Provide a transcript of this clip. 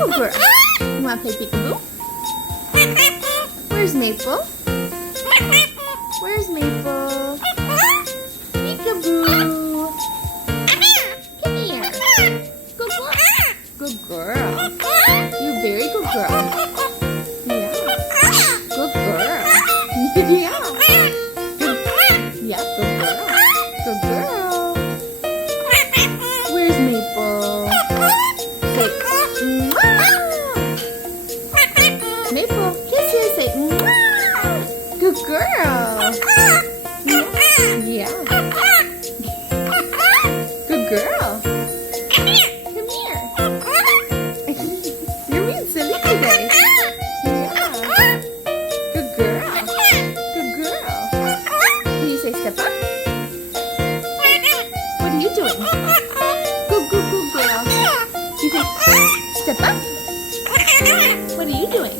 good girl. You want to play peekaboo? Where's Maple? Where's Maple? Peekaboo. Come here. Good girl. Good girl. You're a very good girl. Yeah. Good girl. Yeah. Yeah, good girl. Good girl. Where's Maple? Say, mwah! Maple, kiss it. Say, mwah! Good girl. Yeah. Good girl. Come here. You're being silly today. Yeah. Good girl. Good girl. Can you say step up? What are you doing? Good girl. You can step up. What are you doing?